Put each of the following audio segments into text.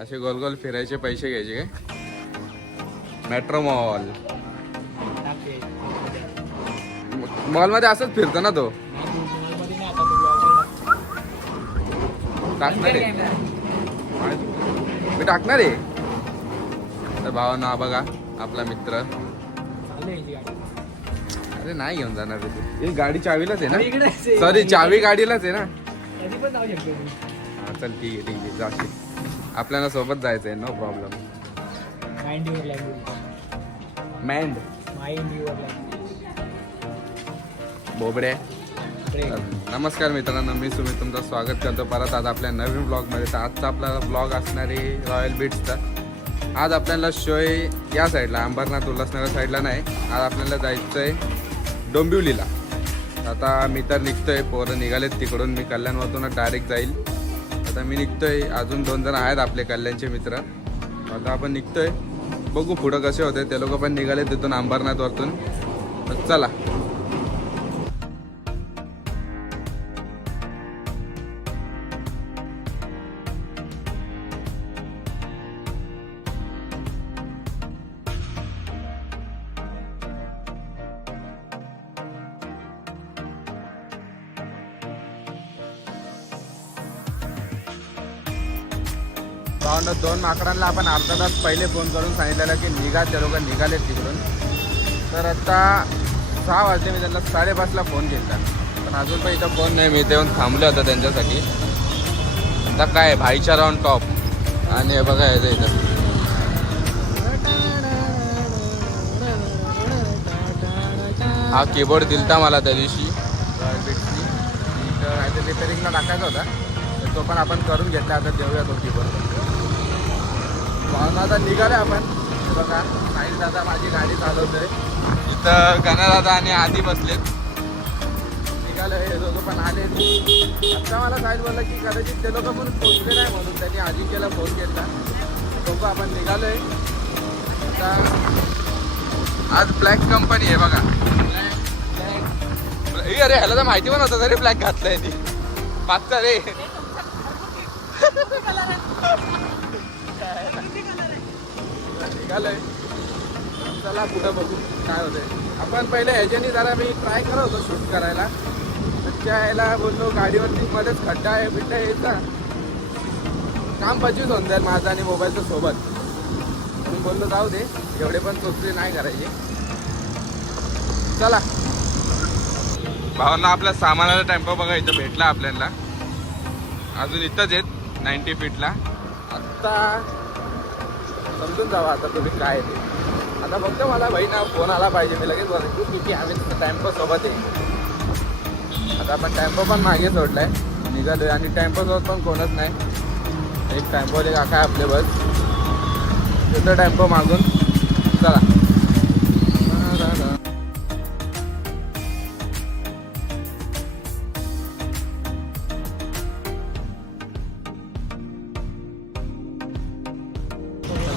असे गोल गोल फिरायचे पैसे घ्यायचे काय? मेट्रो मॉल मॉल मध्ये असंच फिरतो ना तो. टाकणार आहे मी टाकणार आहे. तर भावांनो हा बघा आपला मित्र. अरे नाही घेऊन जाणार रे तू. ही गाडी चावीलाच आहे ना? सॉरी चावी गाडीलाच आहे ना? हा चल ठीक आहे जाशील. आपल्याला सोबत जायचंय नो प्रॉब्लेम. मँड बोबडे. नमस्कार मित्रांनो, मी सुमित तुमचं स्वागत करतो परत आज आपल्या नवीन ब्लॉगमध्ये. तर आजचा आपला ब्लॉग असणार आहे रॉयल बीट्सचा. आज आपल्याला शोय या साईडला अंबरनाथ उल्हासनगर साईडला नाही, आज आपल्याला जायचं आहे डोंबिवलीला. आता मी तर निघतोय, पोरं निघालेत तिकडून. मी कल्याणवरूनच डायरेक्ट जाईल. आता मी निघतोय, अजून 2 जण आहेत आपले कल्याणचे मित्र. आता आपण निघतोय, बघू पुढं कसे होते. ते लोक पण निघाले तिथून अंबरनाथवरतून. तर चला. भावना 2 माकडांना आपण अर्धा तास पहिले फोन करून सांगितलेलं की निघा, ते लोक निघालेत तिकडून. तर आता 6 वाजले, मी त्यांना 5:30ला फोन केला, पण अजून पण इथं फोन नाही. मी इथे येऊन थांबलो होता त्यांच्यासाठी. आता काय भाईचारा ऑन टॉप. आणि हे बघा यायचं इथं हा कीबोर्ड दिलता मला त्या दिवशी रिपेअरिंगला टाकायचा होता, तर तो पण आपण करून घेतला. आता देऊया तो कीबोर्ड. आता निघाले आपण. बघा साहिल दादा माझी गाडी चालवतोय इथं. गणा दादा आणि आधी बसलेत. निघाले हे दोघं पण आले. आता मला साहिल बोलला की कदाचित ते लोक पण पोचले नाही, म्हणून त्यांनी आदित्यला फोन केला. दोघं आपण निघालोय आता. आज ब्लॅक कंपनी आहे बघा. अरे ह्याला तर माहिती पण होतं तरी ब्लॅक घातलाय ती पाचचा रे. निघालंय, चला पुढं बघू काय होतंय. आपण पहिले ह्याच्यानी जरा मी ट्राय करत होतो शूट करायला. त्या यायला बोललो गाडीवरती मध्येच खड्डा आहे बिड्डा यायचा, काम 25 होऊन जाईल माझं आणि मोबाईलचं सोबत. मी बोललो जाऊ दे, एवढे पण चोचले नाही करायचे. चला भावांना आपल्या सामानाचा टेम्पो बघा इथं भेटला आपल्याला. अजून इथंच आहेत 90 फीटला. आत्ता समजून जावा आता तुम्ही काय ते. आता फक्त मला बहिणा फोन आला पाहिजे, मी लगेच बोलायचो की आम्ही टेम्पो सोबत आहे. आता आपण टेम्पो पण मागे सोडलाय, निघालोय. आणि टेम्पो सोबत पण कोणच नाही. एक टेम्पोले काका आपले बस तिथं टेम्पो मागून. चला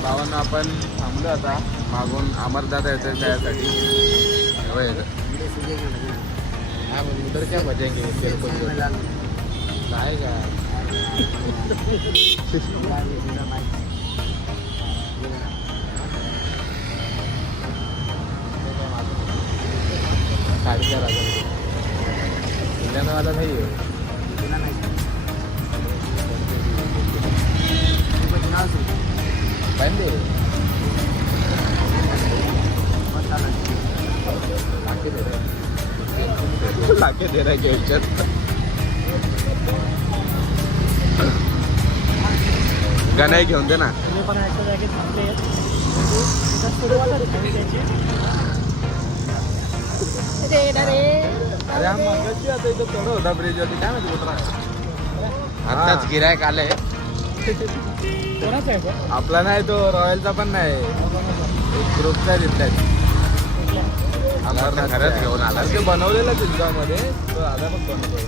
भावांना आपण थांबलो आता. मागून अमरदादा येतं त्यासाठी. उधर क्या बजेंगे तेरे को काय का साडेचार हजार इंडियानं वाला नाही आहे. लाके दे रहा है ह्याच्यात. गाणं घेऊन दे ना. अरे हा मगाशी आता इथं थोडं होता ब्रिजवरती, काय माहिती कुठं आताच गिरायक आलंय. आपला नाही तो रॉयलचा पण नाही, ग्रुपचा दिसलाय. खरंच घेऊन आला ते बनवलेला दिवसामध्ये. तो आला पण बनवतोय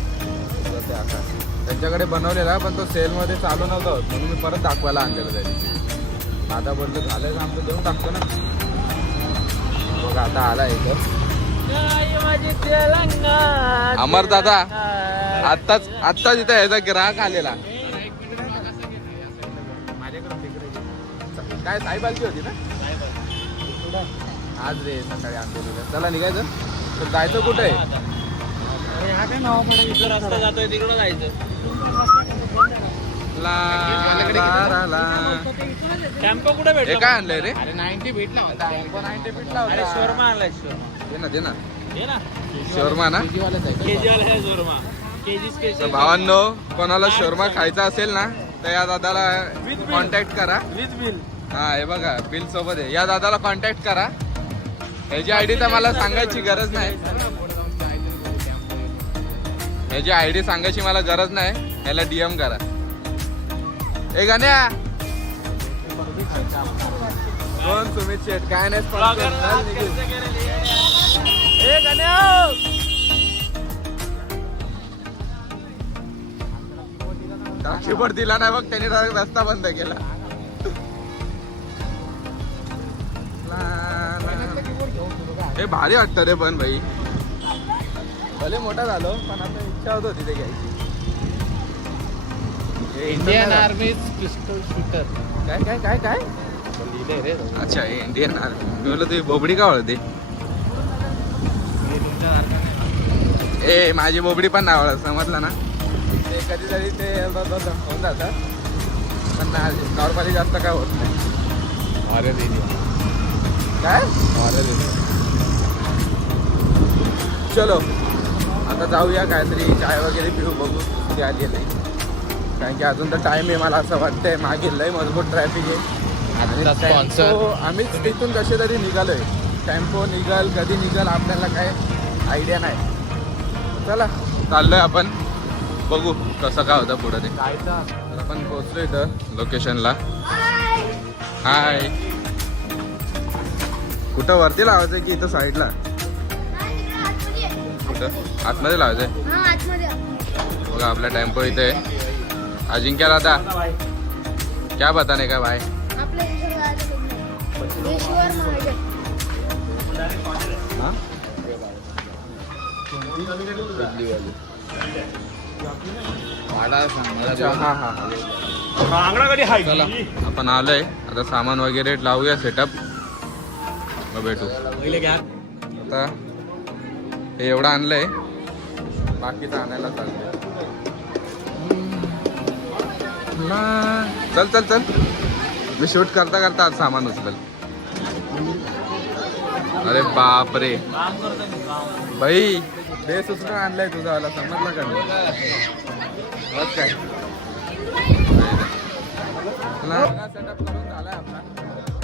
त्यांच्याकडे बनवलेला, पण तो सेलमध्ये चालू नव्हता होत, म्हणून मी परत दाखवायला आणलेलं त्या दिवशी. आता बोललो झालं आमचं देऊन टाकतो ना. बघ आता आला इथं अमर दादा. आत्ताच इथं ह्याचा ग्राहक आलेला. माझ्याकडे काय साईबालची होती ना आज रे सकाळी आणतो. चला निघायचं. तर जायचं कुठं आहे? रस्ता जातोय तिकडं जायचं. टेम्पो कुठे हे भेटला? काय आणलंय रे? अरे 90 भेटला. टेम्पो 90 फीटला अरे होता. शोरमा आणलाय शोरमा. दे ना दे ना दे ना. शोरमा ना. केजी वाला आहे शोरमा. केजी तर स्पेशल. भावांनो कोणाला शोरमा खायचा असेल ना तर या दादाला कॉन्टॅक्ट करा. With bill. हा हे बघा बिल सोबत आहे. या दादाला कॉन्टॅक्ट करा. ह्याची आयडी तर मला सांगायची गरज नाही. ह्याची आयडी सांगायची मला गरज नाही. याला DM करा. ए गण्या कोण सुमित शेट काय नाही sponsor. चल निघू. ए गण्या टाकीवर दिला नाही बघ त्यांनी रस्ता बंद केला. हे भारी वाटतं रे पण भाई. भले मोठा झालो पण आता इच्छा होत होती ते घ्यायची. Indian army pistol shooter. काय काय काय काय अच्छा हे इंडियन आर्मी. मी बोललो तुझी बोबडी का वळते? ए माझी बोबडी पण नाही वळत समजलं ना. ते कधीतरी ते होऊन जातात पण नॉर्मली जास्त काय होत नाही. काय चलो आता जाऊया काहीतरी चाय वगैरे पिऊ बघू किती आली नाही. कारण की अजून तर टाइम आहे. मला असं वाटतंय मागे लय मजबूत ट्रॅफिक आहे. आम्हीच तिथून कसे तरी निघालोय. टेम्पो निघाल कधी निघाल आपल्याला काय आयडिया नाही. चला चाललोय आपण बघू कसं काय होतं पुढं ते. तर आपण पोहोचलो इथं लोकेशनला. हाय कुठं वरती लावायचं की इथं साईडला? कुठं आतमध्ये लावायचंय? बघा आपला टेम्पो इथे आहे. अजिंक्य दादा क्या बताने का भाई? चला आपण आलोय आता. सामान वगैरे लावूया सेटअप. मग भेटू. आता हे एवढं आणलंय बाकीचं आणायला चाललंय. चल चल चल. मी शूट करता करता आज सामान उचल. अरे बाप रे भाई बेस उचलून आणलाय तुझा वाला समजला का नाही? बस काय सेटअप करून झालाय आपला.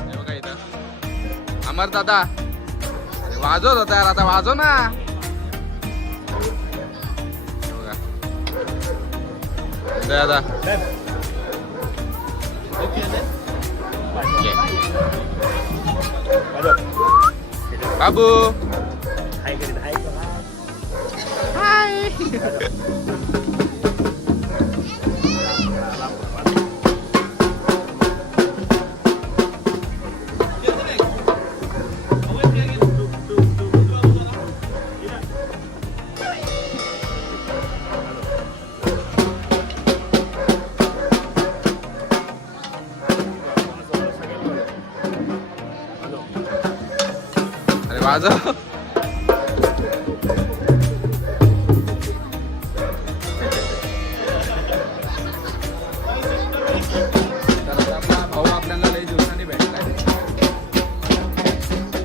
हे बघा इथं अमर दादा वाजवत होता यार. आता वाजव ना. दादा बाबू हाय. अरे वाजव. भाऊ आपल्याला लई दिवसांनी भेटलाय.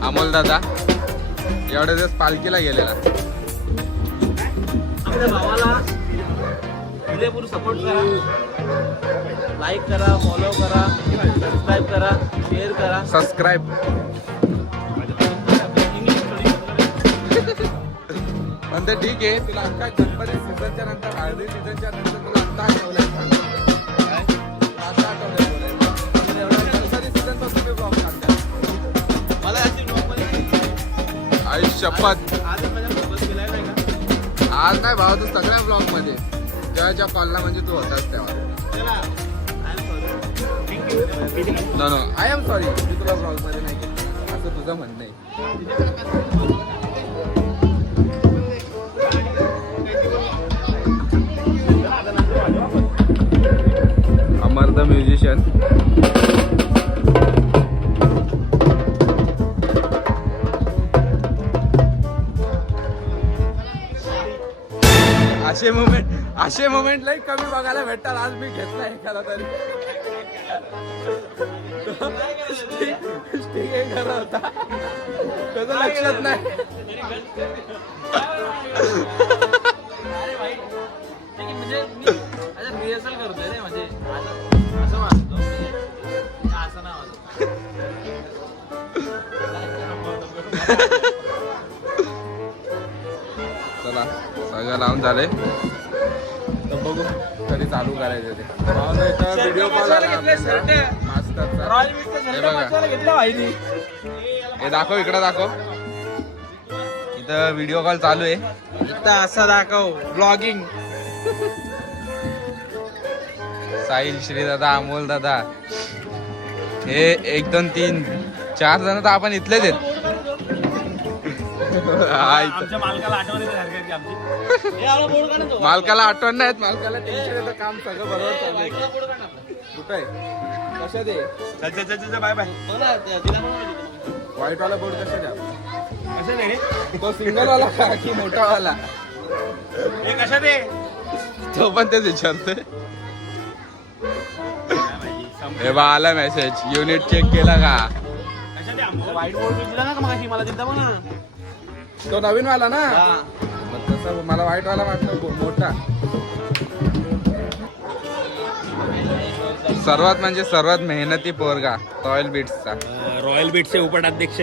अमोल दादा एवढे दिवस पालखीला गेलेला. आपल्या भावाला उदयपूर सपोर्ट करा. लाईक करा, फॉलो करा, सबस्क्राईब करा, शेअर करा. सबस्क्राईब पण ते ठीक आहे. तुला अख्खा गणपती सीझनच्या नंतर हळदी सीझनच्या नंतर तुला आता आठवलंय काय? आता आठवलंय बोलायला. गणपती सीझन पासून मी ब्लॉग काढतात. मला याची नोकरी आई शपथ आज माझ्या सोबत केलाय नाही का? आज नाही भाऊ तू सगळ्या ब्लॉग मध्ये जेव्हा कॉलला म्हणजे तू होतास तेव्हा. चला thank you. No no I am sorry मी तुला ब्लॉग मध्ये नाही घेतलं असं तुझं म्हणणं आहे. अमर द म्युझिशियन असे मोमेंट लई कमी बघायला भेटतात. आज मी घेतला एखादा तरी. स्टिक हे खरं होता त्याचं लक्षात नाही. म्हणजे मी रिहर्सल करतोय रे, म्हणजे असं वाजतो असं नाही वाजत. चला सगळं लावून झाले तर बघू कधी चालू करायचं ते. व्हिडिओ कॉल आला मास्टरचा. हे बघा हे दाखव, इकडे दाखव. इथं व्हिडिओ कॉल चालू आहे. इथं असा दाखव ब्लॉगिंग. साहिल, श्री दादा, अमोल दादा, हे 1 2 3 4 जण तर आपण इथलेच आहेत. आमच्या मालकाला आठवण येते सारखं की आमची. हे आपला बोर्ड काढ तो. मालकाला आठवण नाहीत, मालकाला टेन्शन येतं. काम सगळं बरोबर चालू आहे. कुठं आहे? कशा दे चल बाय बाय. बघा तिला व्हाईट वाला बोर्ड कशा द्या? कसं रे तो सिंगल वाला का की मोठा वाला? हे कशा दे तो पण तेच विचारतोय. हे बा आला मेसेज, युनिट चेक केला का? कशा दे वाईट बोर्ड दिला ना का मगाशी मला दिलता बघ ना. तो नवीन वाला ना. मग तसं मला व्हाईट वाला वाटलं मोठा. सर्वात म्हणजे सर्वात मेहनती पोरगा रॉयल बीट्सचा. रॉयल बीटचे उपाध्यक्ष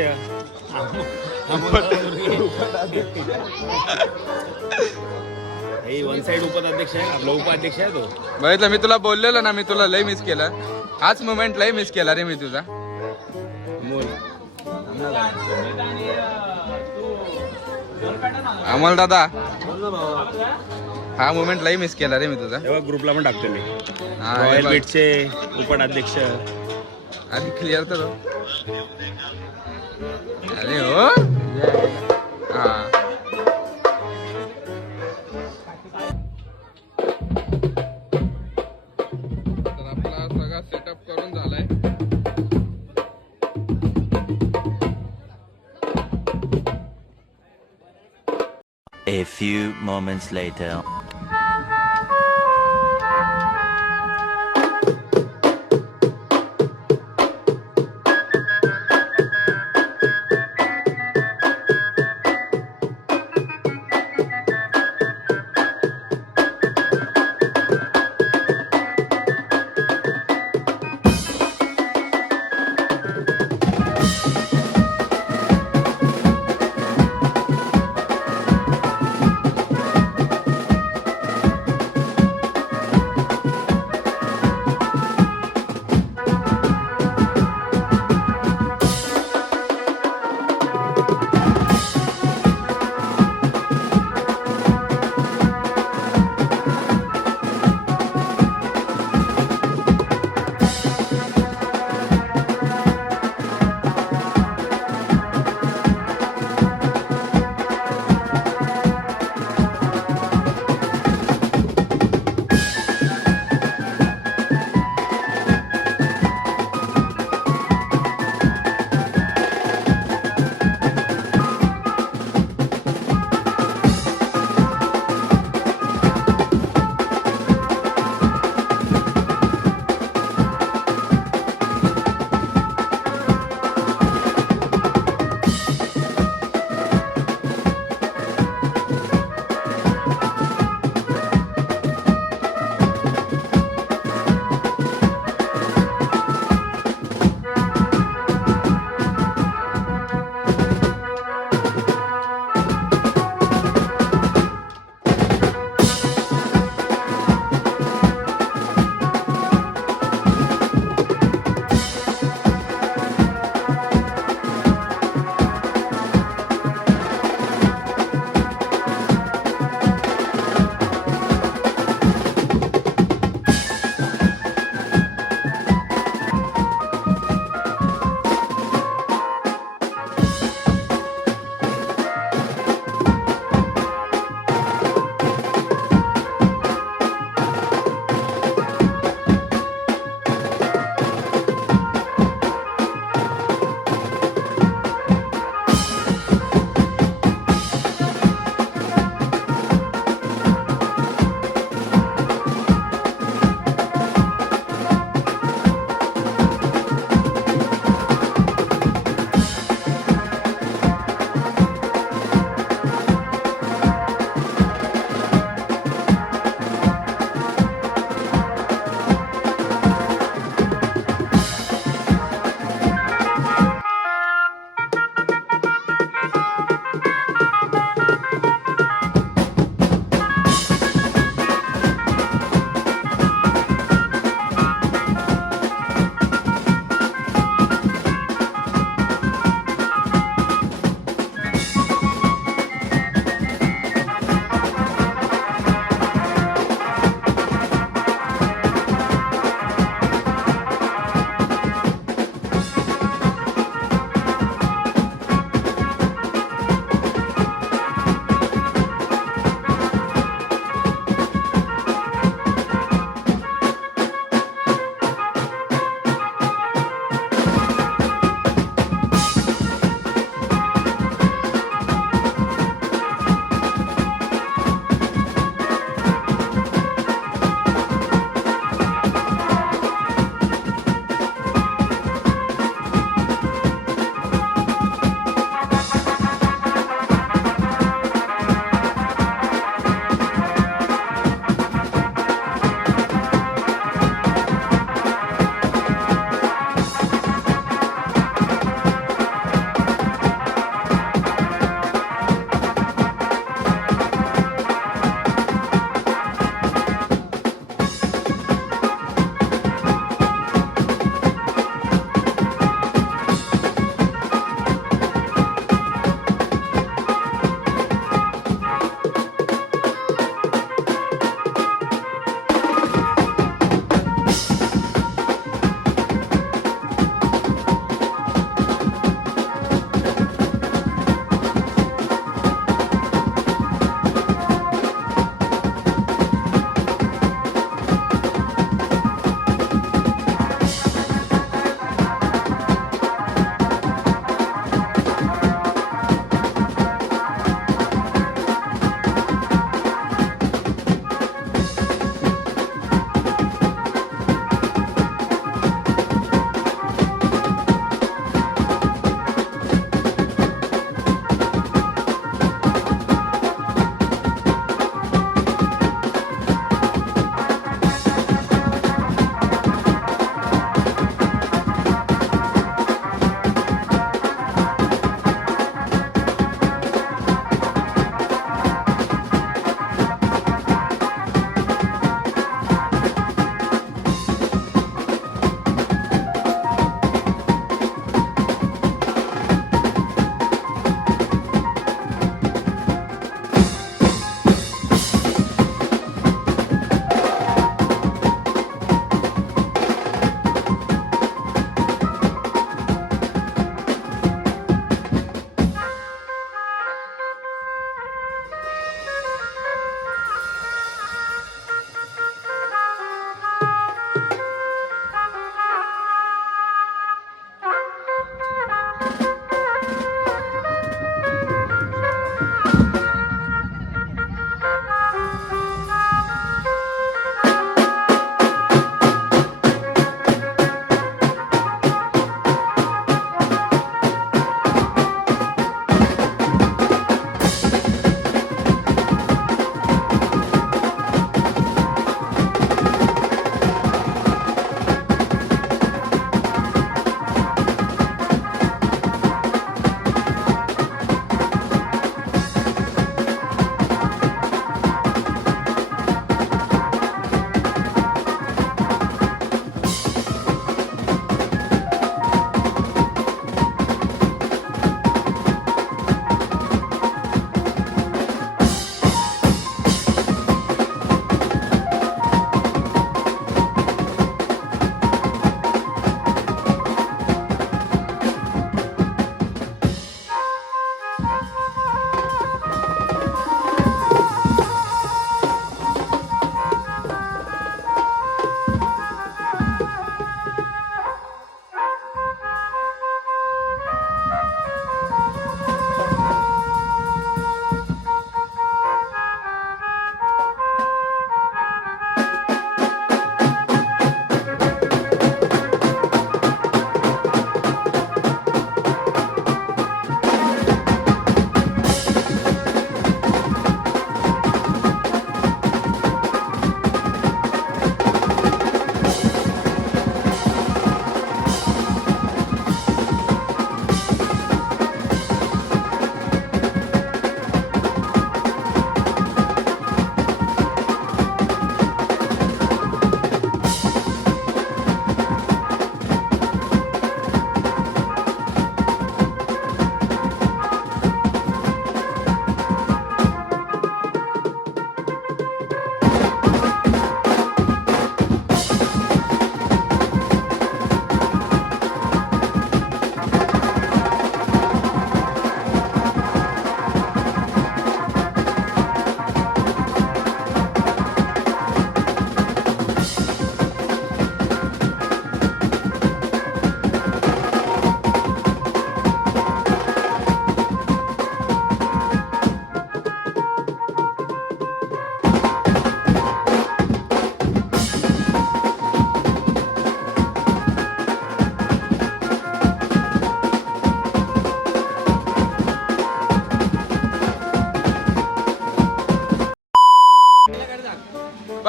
वन साइड उपाध्यक्ष आहे, आपला उपाध्यक्ष आहे तो. बघितलं मी तुला बोललेलो ना, मी तुला लय मिस केलं. हाच मुमेंट लय मिस केला रे मी तुझा. अमोल दादा, हा मुमेंट लय मिस केला रे मी तुझा. तेव्हा ग्रुपला पण टाकतो मी. हा, हे रॉयल बघ. बीटचे उपाध्यक्ष. अरे क्लिअर तर हो. अरे हो हा. तर आपला सगळा सेटअप करून झालाय. A few moments later.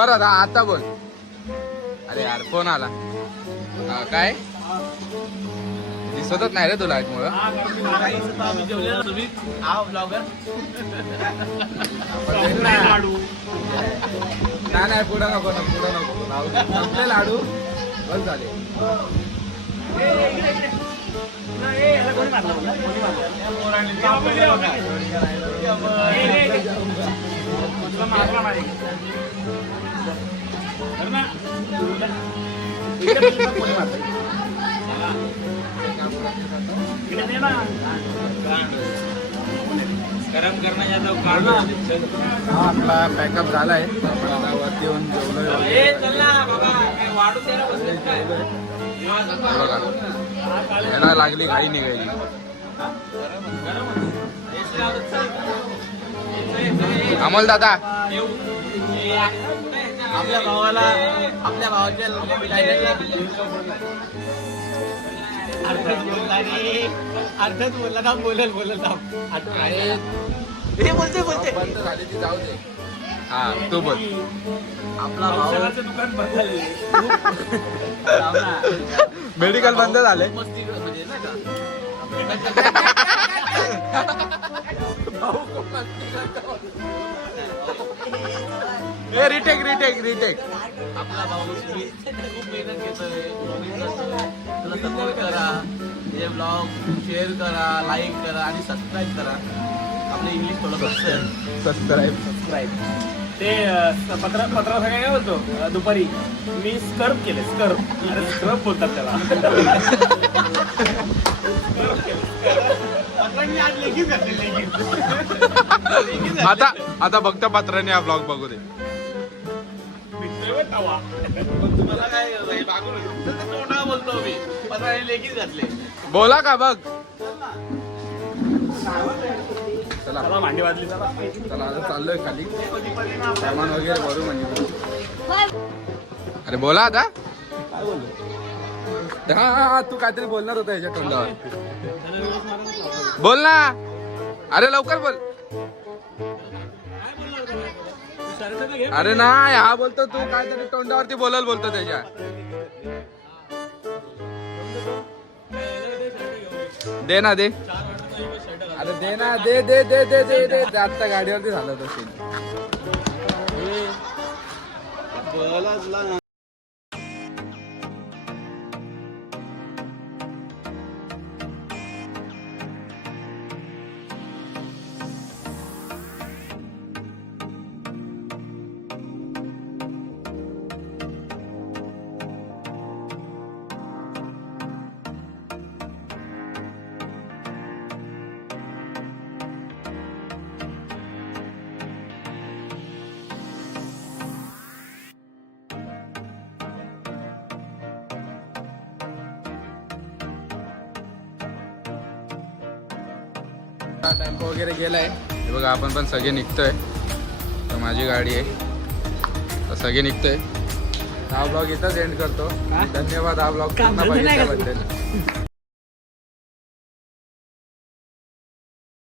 परत आता बोल. अरे यार फोन आला. हा, काय दिसतच नाही रे तुला मुळे. आम्ही जेवलेलो तुम्ही हा ब्लॉगर. नाही पुढं नको संपले लाडू बस झाले. गरम करण्याचा हा आपला पॅकअप झालाय. आपण आता वरती येऊन जेवलोय. बघा याला लागली गाडी निघायची. अमोल दादा आपल्या भावाला आपल्या भावाच्या अर्धच बोलला ना. बोलत हे बोलते बंद झाली ती जाऊ दे. हा तू बोल. आपला भावाचं दुकान बंद झाले. मेडिकल बंद झाले. मस्ती म्हणजे नाही का रिटेक आपला भाऊ खूप मेहनत घेतोय. त्याला सपोर्ट करा. हे ब्लॉग शेअर करा, लाईक करा आणि सबस्क्राईब करा. आपलं इंग्लिश थोडं कष्ट आहे. सबस्क्राईब. ते पत्रा काय बोलतो दुपारी मी स्कर्ब केले. स्कर्ब स्क्रब बोलतात त्याला. आता बघता पात्राने हा ब्लॉग बघू दे. तुम्हाला काय तोंडा बोलतो मी. पत्राने लेखीच घातले. बोला का बघ. चला चला मांडी वाजली. चला आता चाललोय खाली सामान वगैरे भरू म्हणजे. अरे बोला आता. हा तू काहीतरी बोलणार होता याच्या तोंडावर. बोल ना. अरे लवकर बोल. अरे नाही हा बोलतो तू काहीतरी तोंडावरती बोलतो त्याच्या. दे ना दे. अरे दे ना दे दे दे दे दे दे. आता गाडीवरती झालं तसे. टेम्पो वगैरे गेलाय. हे बघा आपण पण सगळे निघतोय. तर माझी गाडी आहे. तर सगळे निघतोय. हा ब्लॉग इथंच एंड करतो. धन्यवाद हा ब्लॉग पूर्ण बघितल्याबद्दल.